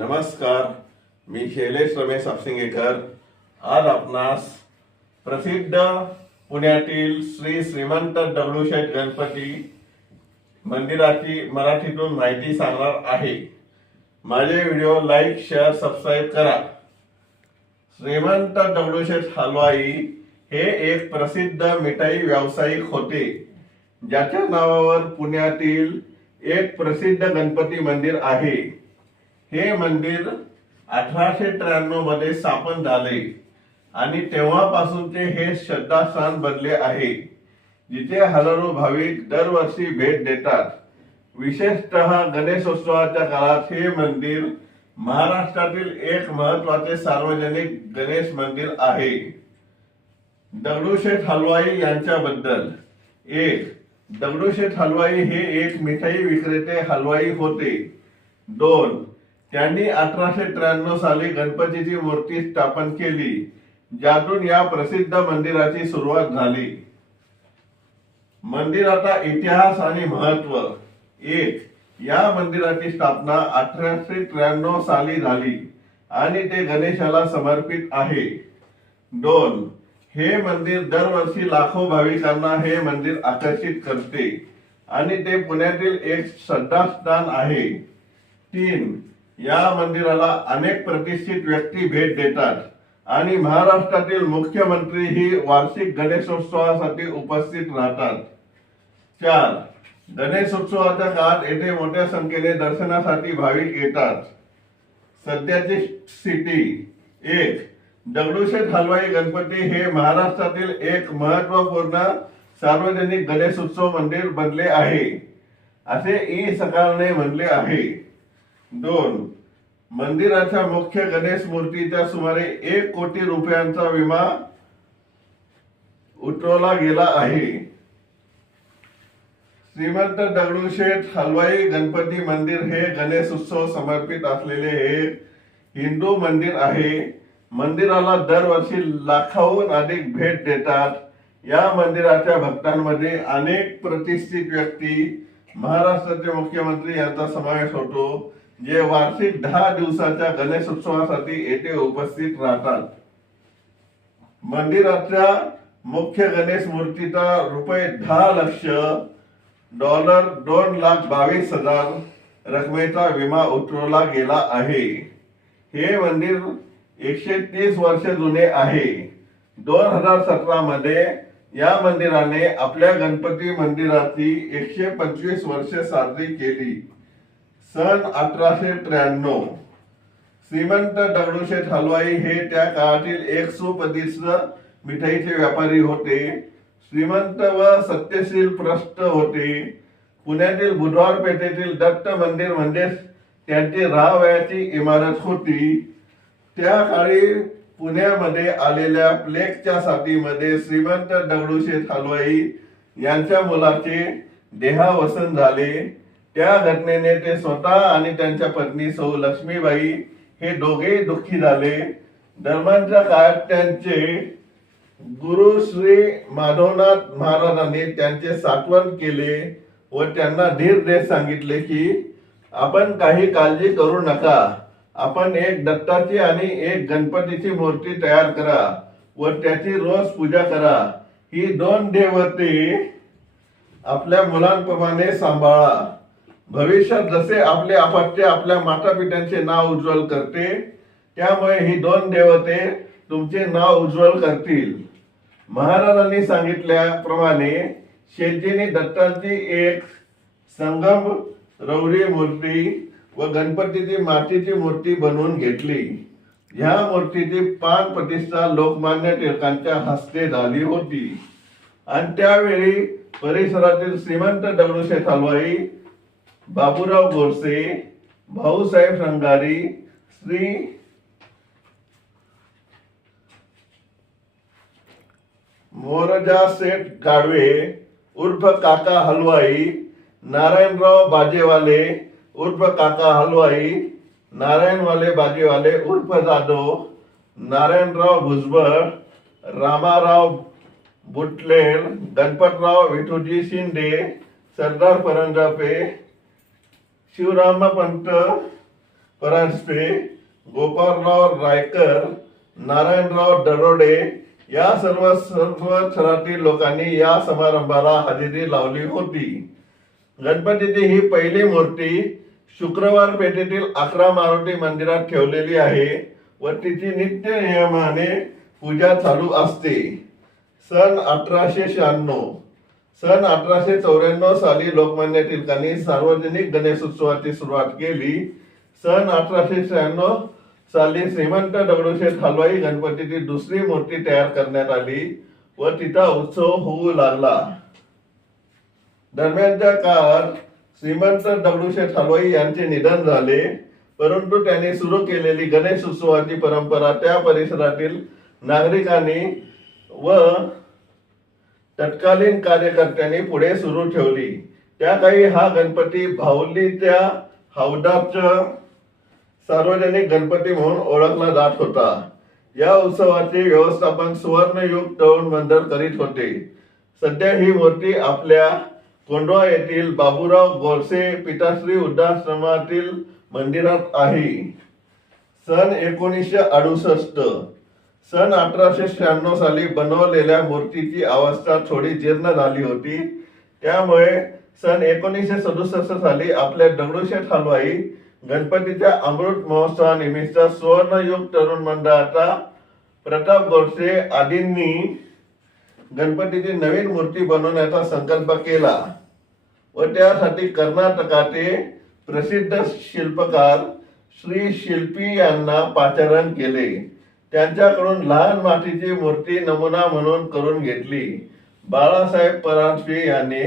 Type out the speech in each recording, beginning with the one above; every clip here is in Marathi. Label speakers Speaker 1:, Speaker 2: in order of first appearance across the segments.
Speaker 1: नमस्कार मी शैलेश रमेश आपसिंगेकर आज आपणास प्रसिद्ध पुण्यातील श्री श्रीमंत दगडूशेठ गणपती मंदिराची मराठीतून माहिती सांगणार आहे. माझे व्हिडिओ लाईक शेअर सबस्क्राईब करा. श्रीमंत दगडूशेठ हलवाई हे एक प्रसिद्ध मिठाई व्यावसायिक होते ज्याच्या नावावर पुण्यातील एक प्रसिद्ध गणपती मंदिर आहे. हे मंदिर अठराशे त्र्याण्णवमध्ये स्थापन झाले. आणि तेव्हापासूनचे हे श्रद्धास्थान बनले आहे. जिथे हजारो भाविक दरवर्षी भेट देतात. विशेषतः गणेशोत्सवाच्या काळात हे मंदिर महाराष्ट्रातील एक महत्त्वाचे सार्वजनिक गणेश मंदिर आहे. दगडूशेठ हलवाई यांच्याबद्दल. एक दगडूशेठ हलवाई हे एक मिठाई विक्रेते हलवाई होते. दोन त्यांनी अठराशे त्र्याण्णव साली गणपतीची मूर्ती स्थापन केली ज्यातून या प्रसिद्ध मंदिराची सुरुवात झाली. मंदिराचा इतिहास आणि महत्त्व एक या मंदिराची स्थापना अठराशे त्र्याण्णव साली झाली आणि ते गणेशाला समर्पित आहे. दोन हे मंदिर दरवर्षी लाखो भाविकांना हे मंदिर आकर्षित करते आणि ते पुण्यातील एक श्रद्धास्थान आहे. तीन या मंदिराला अनेक प्रतिष्ठित व्यक्ती भेट देतात. आणि महाराष्ट्रातील मुख्यमंत्री ही वार्षिक गणेशोत्सवासाठी उपस्थित राहतात. चार. गणेशोत्सवाच्या काळात येथे मोठ्या संख्येने दर्शनासाठी भाविक येतात. सध्याची स्थिती एक. दगडूशेठ हलवाई गणपती हे महाराष्ट्रातील एक महत्त्वपूर्ण सार्वजनिक गणेशोत्सव मंदिर बनले आहे. असे ई सकाळने म्हणले आहे. दोन. मंदिराच्या मुख्य गणेश मूर्तीच्या सुमारे एक कोटी रुपयांचा विमा उतरवला गेला आहे. श्रीमंत दगडूशेठ हलवाई गणपती मंदिर हे गणेश उत्सव समर्पित असलेले हे हिंदू मंदिर आहे. मंदिराला दरवर्षी लाखाहून अधिक भेट देतात. या मंदिराच्या भक्तांमध्ये अनेक प्रतिष्ठित व्यक्ती महाराष्ट्राचे मुख्यमंत्री यांचा समावेश होतो. जे वार्षिक दहा दिवसाच्या गणेश उत्सवासाठी येथे उपस्थित राहतात. मंदिराच्या मुख्य गणेश मूर्तीचा रुपये दहा लक्ष डॉलर दोन लाख बावीस हजार रकमेचा विमा उतरवला गेला आहे. हे मंदिर एकशे तीस वर्ष जुने आहे. दोन हजार सतरा मध्ये या मंदिराने आपल्या गणपती मंदिराची एकशे पंचवीस वर्ष साजरी केली. सन अठराशे त्र्याण्णव. श्रीमंत दगडूशेठ हलवाई हे त्या काळातील एक सुप्रतिष्ठ मिठाईचे व्यापारी होते. श्रीमंत व सत्यशील प्रस्त होते. पुण्यातील बुधवार पेठेतील दत्त मंदिर म्हणजेच त्यांची राहावयाची इमारत होती. त्या काळी पुण्यामध्ये आलेल्या प्लेगच्या साथीमध्ये श्रीमंत दगडूशेठ हलवाई यांच्या मुलाचे देहावसन झाले. त्या घटनेने ते स्वतः आणि त्यांच्या पत्नी सौ लक्ष्मीबाई हे दोघेही दुःखी झाले. दरम्यानच्या काळात त्यांचे गुरु श्री माधवनाथ महाराजांनी त्यांचे साठवण केले व त्यांना धीर देत सांगितले की आपण काही काळजी करू नका. आपण एक दत्ताची आणि एक गणपतीची मूर्ती तयार करा व त्याची रोज पूजा करा. ही दोन देवते आपल्या मुलांप्रमाणे सांभाळा. भविष्यात जसे आपले अपत्य आपल्या मातापित्यांचे नाव उज्ज्वल करते त्यामुळे ही दोन देवते तुमचे नाव उज्ज्वल करतील. महाराजांनी सांगितल्याप्रमाणे शेटजीने दत्तांची एक संगम रौरी मूर्ती व गणपतीची मातीची मूर्ती बनवून घेतली. ह्या मूर्तीची पान प्रतिष्ठा लोकमान्य टिळकांच्या हस्ते झाली होती. आणि त्यावेळी परिसरातील श्रीमंत दगडूशेठ हलवाई बाबूराव गोडसे भाऊसाहेब रंगारी श्री मोरजा सेठ गाडवे उर्फ काका हलवाई नारायणराव बाजेवाले उर्फ काका हलवाई नारायणवाले बाजेवाले उर्फ जाधव नारायणराव भुजबळ रामाराव बुटलेल गणपतराव विठोजी शिंदे सरदार परंजापे शिवरामपंत परांजपे गोपाळराव रायकर नारायणराव दरोडे या सर्व सर्व थरातील लोकांनी या समारंभाला हजेरी लावली होती. गणपतीची ही पहिली मूर्ती शुक्रवार पेठेतील अकरा मारुती मंदिरात ठेवलेली आहे व तिची नित्य नियमाने पूजा चालू असते. सन अठराशे शहाण्णव. सन अठराशे चौऱ्याण्णव साली लोकमान्य टिळकांनी सार्वजनिक गणेशोत्सवाची सुरुवात केली. सन अठराशे शहाण्णव साली श्रीमंत दगडूशेठ हलवाई गणपतीची दुसरी मूर्ती तयार करण्यात आली व तिचा उत्सव होऊ लागला. दरम्यानच्या काळात श्रीमंत दगडूशेठ हलवाई यांचे निधन झाले. परंतु त्यांनी सुरू केलेली गणेश उत्सवाची परंपरा त्या परिसरातील नागरिकांनी व तत्कालीन कार्यकर्त्यांनी पुढे सुरू ठेवली. त्या काही हा गणपती भावलीच्या हौदाच्या सार्वजनिक गणपती म्हणून ओळखला जात होता. या उत्सवाचे व्यवस्थापन सुवर्णयुग तरुण मंडळ करीत होते. सध्या ही मूर्ती आपल्या कोंडवा येथील बाबूराव गोरसे पिताश्री उद्धाश्रमातील मंदिरात आहे. सन एकोणीसशे अडुसष्ट. सन अठराशे शहाण्णव साली बनवलेल्या मूर्तीची अवस्था थोडी जीर्ण झाली होती. त्यामुळे सन एकोणीसशे सदुसष्ट साली आपल्या दगडूशेठ हलवाई गणपतीच्या अमृत महोत्सवानिमित्त सुवर्णयुग तरुण मंडळाचा प्रताप गोडसे आदींनी गणपतीची नवीन मूर्ती बनवण्याचा संकल्प केला व त्यासाठी कर्नाटकाचे प्रसिद्ध शिल्पकार श्री शिल्पी यांना पाचारण केले. त्यांच्याकडून लहान मातीची मूर्ती नमुना म्हणून करून घेतली. बाळासाहेब परांजपे यांनी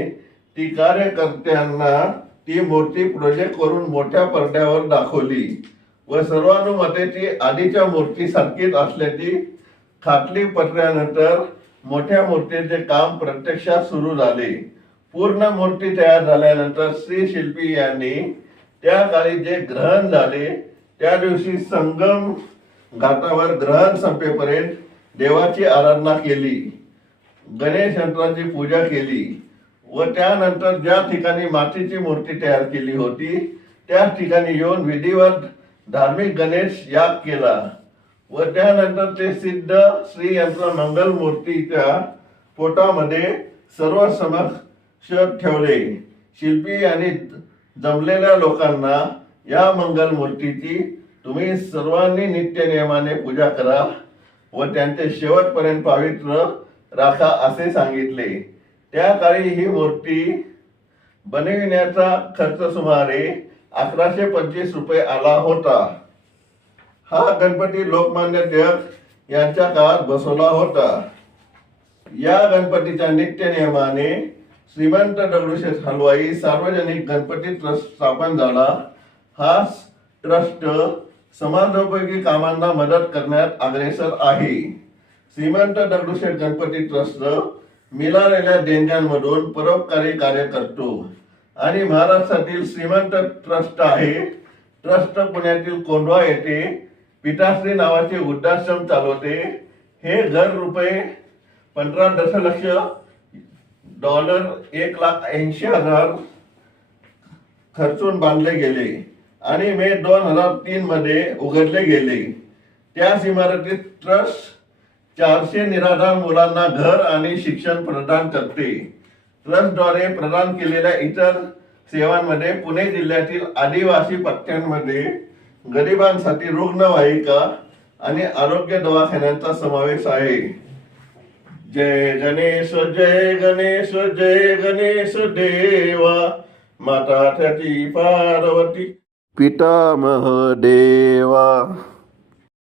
Speaker 1: ती कार्यकर्त्यांना ती मूर्ती प्रोजेक्ट करून मोठ्या पडद्यावर दाखवली व सर्वानुमते ती आधीच्या मूर्तीसारखीच असल्याची खातली पटल्यानंतर मोठ्या मूर्तीचे काम प्रत्यक्षात सुरू झाले. पूर्ण मूर्ती तयार झाल्यानंतर श्री शिल्पी यांनी त्या काळी जे ग्रहण झाले त्या दिवशी संगम घाटावर ग्रहण संपेपर्यंत देवाची आराधना केली. गणेश यंत्राची पूजा केली व त्यानंतर ज्या ठिकाणी मातीची मूर्ती तयार केली होती त्याच ठिकाणी येऊन विधिवत धार्मिक गणेश याग केला व त्यानंतर ते सिद्ध श्री यंत्र मंगल मूर्तीच्या पोटामध्ये सर्व समक्ष ठेवले. शिल्पी आणि जमलेल्या लोकांना या मंगल मूर्तीची तुम्ही सर्वांनी नित्य नियमाने पूजा करा व त्यांचे शेवटपर्यंत पवित्र राखा असे सांगितले. त्या काळी ही मूर्ती बनविण्याचा खर्च सुमारे अकराशे पंचवीस रुपये आला होता. हा गणपती लोकमान्य टिळक यांच्या काळात बसवला होता. या गणपतीच्या नित्य नियमाने श्रीमंत दगडूशेठ हलवाई सार्वजनिक गणपती ट्रस्ट स्थापन झाला. हा ट्रस्ट समाजोपयोगी कामांना मदत करण्यात अग्रेसर आहे. श्रीमंत दगडूशेठ गणपती ट्रस्ट मिळालेल्या देणग्यांमधून परोपकारी कार्य करतो. आणि महाराष्ट्रातील श्रीमंत ट्रस्ट आहे. ट्रस्ट पुण्यातील कोंढवा येथे पिताश्री नावाचे वृद्धाश्रम चालवते. हे घर रुपये पंधरा दशलक्ष डॉलर एक लाख ऐंशी हजार खर्चून बांधले गेले. आणि मे दोन हजार तीन मध्ये उघडले गेले. त्याच इमारतीत ट्रस्ट चारशे निराधार मुलांना घर आणि शिक्षण प्रदान करते. ट्रस्टद्वारे प्रदान केलेल्या इतर सेवांमध्ये पुणे जिल्ह्यातील आदिवासी पट्ट्यांमध्ये गरिबांसाठी रुग्णवाहिका आणि आरोग्य दवाखान्यांचा समावेश आहे. जय गणेश जय गणेश जय गणेश देवा माता त्याची पार्वती. पितामह देवा।